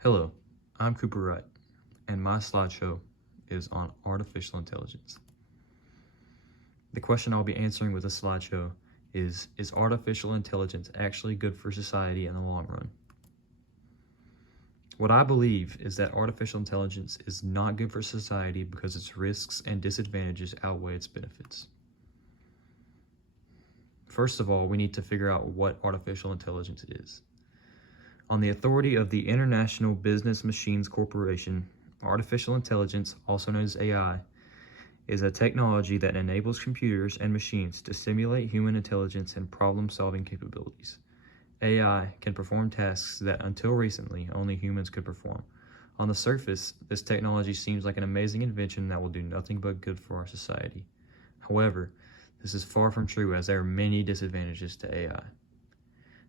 Hello, I'm Cooper Wright, and my slideshow is on artificial intelligence. The question I'll be answering with this slideshow is artificial intelligence actually good for society in the long run? What I believe is that artificial intelligence is not good for society because its risks and disadvantages outweigh its benefits. First of all, we need to figure out what artificial intelligence is. On the authority of the International Business Machines Corporation, artificial intelligence, also known as AI, is a technology that enables computers and machines to simulate human intelligence and problem-solving capabilities. AI can perform tasks that until recently only humans could perform. On the surface, this technology seems like an amazing invention that will do nothing but good for our society. However, this is far from true, as there are many disadvantages to AI.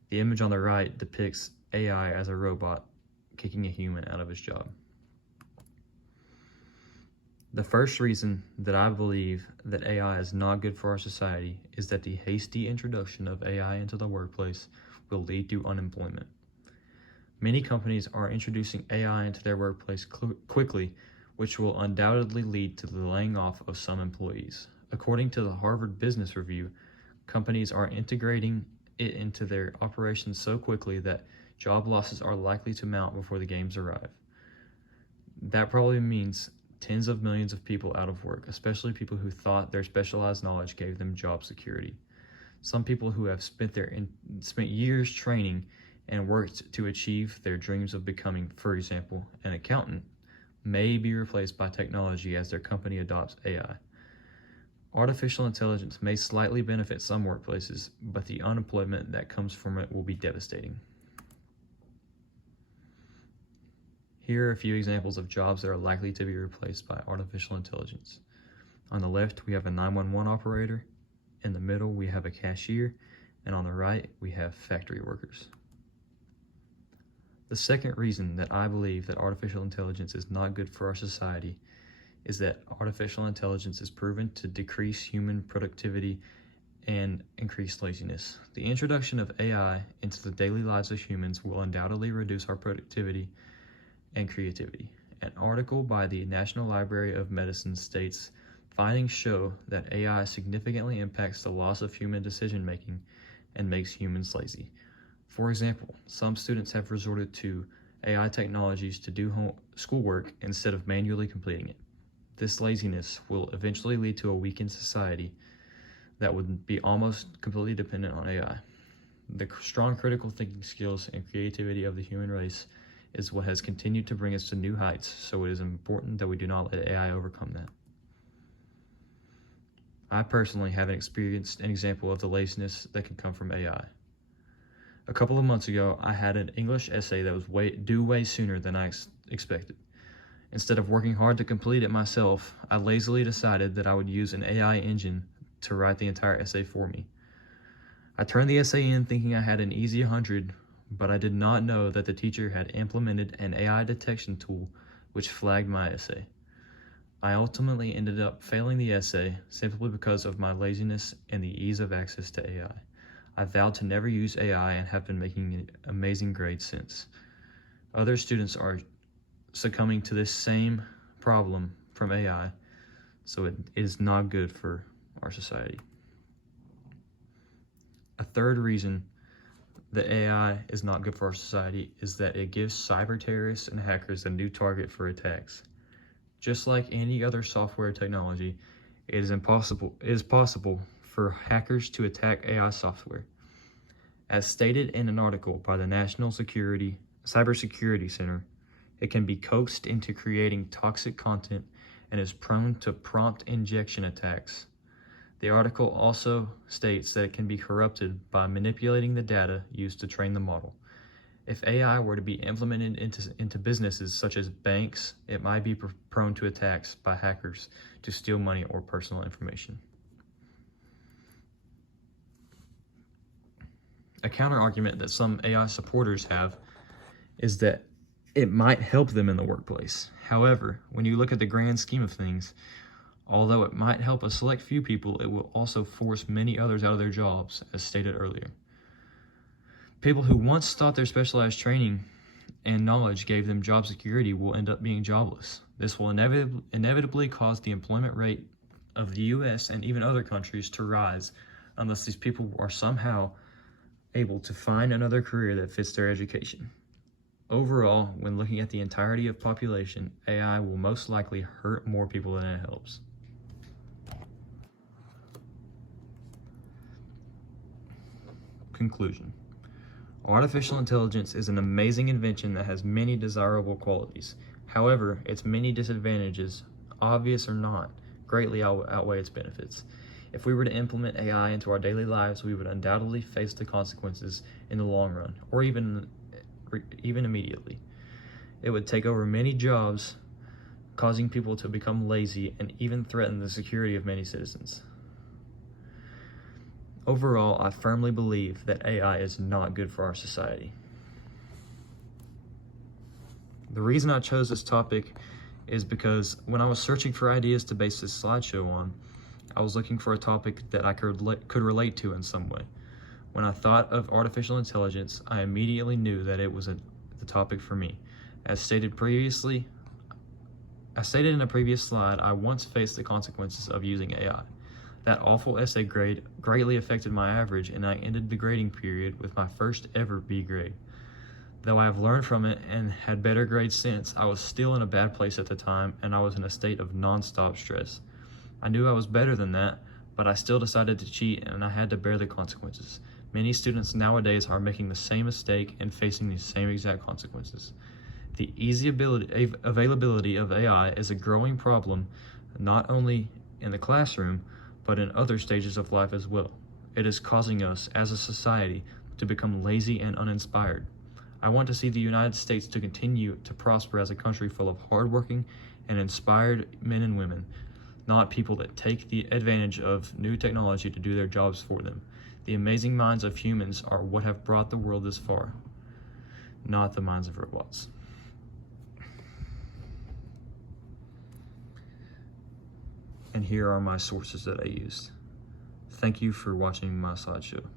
The image on the right depicts AI as a robot kicking a human out of his job. The first reason that I believe that AI is not good for our society is that the hasty introduction of AI into the workplace will lead to unemployment. Many companies are introducing AI into their workplace quickly, which will undoubtedly lead to the laying off of some employees. According to the Harvard Business Review, companies are integrating it into their operations so quickly that job losses are likely to mount before the games arrive. That probably means tens of millions of people out of work, especially people who thought their specialized knowledge gave them job security. Some people who have spent years training and worked to achieve their dreams of becoming, for example, an accountant, may be replaced by technology as their company adopts AI. Artificial intelligence may slightly benefit some workplaces, but the unemployment that comes from it will be devastating. Here are a few examples of jobs that are likely to be replaced by artificial intelligence. On the left, we have a 911 operator. In the middle, we have a cashier. And on the right, we have factory workers. The second reason that I believe that artificial intelligence is not good for our society is that artificial intelligence is proven to decrease human productivity and increase laziness. The introduction of AI into the daily lives of humans will undoubtedly reduce our productivity and creativity. An article by the National Library of Medicine states, findings show that AI significantly impacts the loss of human decision-making and makes humans lazy. For example, some students have resorted to AI technologies to do schoolwork instead of manually completing it. This laziness will eventually lead to a weakened society that would be almost completely dependent on AI. The strong critical thinking skills and creativity of the human race is what has continued to bring us to new heights, so it is important that we do not let AI overcome that. I personally haven't experienced an example of the laziness that can come from AI. A couple of months ago, I had an English essay that was due way sooner than I expected. Instead of working hard to complete it myself, I lazily decided that I would use an AI engine to write the entire essay for me. I turned the essay in thinking I had an easy 100, but I did not know that the teacher had implemented an AI detection tool which flagged my essay. I ultimately ended up failing the essay simply because of my laziness and the ease of access to AI. I vowed to never use AI and have been making amazing grades since. Other students are succumbing to this same problem from AI, so it is not good for our society. A third reason that AI is not good for our society is that it gives cyber terrorists and hackers a new target for attacks. Just like any other software technology, it is possible for hackers to attack AI software. As stated in an article by the National Cybersecurity Center, it can be coaxed into creating toxic content and is prone to prompt injection attacks. The article also states that it can be corrupted by manipulating the data used to train the model. If AI were to be implemented into businesses such as banks, it might be prone to attacks by hackers to steal money or personal information. A counter-argument that some AI supporters have is that it might help them in the workplace. However, when you look at the grand scheme of things, although it might help a select few people, it will also force many others out of their jobs, as stated earlier. People who once thought their specialized training and knowledge gave them job security will end up being jobless. This will inevitably cause the employment rate of the US and even other countries to rise unless these people are somehow able to find another career that fits their education. Overall, when looking at the entirety of population, AI will most likely hurt more people than it helps. Conclusion. Artificial intelligence is an amazing invention that has many desirable qualities. However, its many disadvantages, obvious or not, greatly outweigh its benefits. If we were to implement AI into our daily lives, we would undoubtedly face the consequences in the long run, or even immediately. It would take over many jobs, causing people to become lazy and even threaten the security of many citizens. Overall, I firmly believe that AI is not good for our society. The reason I chose this topic is because when I was searching for ideas to base this slideshow on, I was looking for a topic that I could relate to in some way. When I thought of artificial intelligence, I immediately knew that it was the topic for me. As stated in a previous slide, I once faced the consequences of using AI. That awful essay grade greatly affected my average, and I ended the grading period with my first ever B grade. Though I have learned from it and had better grades since, I was still in a bad place at the time, and I was in a state of non-stop stress. I knew I was better than that, but I still decided to cheat, and I had to bear the consequences. Many students nowadays are making the same mistake and facing the same exact consequences. The easy availability of AI is a growing problem, not only in the classroom, but in other stages of life as well. It is causing us, as a society, to become lazy and uninspired. I want to see the United States to continue to prosper as a country full of hardworking and inspired men and women, not people that take the advantage of new technology to do their jobs for them. The amazing minds of humans are what have brought the world this far, not the minds of robots. And here are my sources that I used. Thank you for watching my slideshow.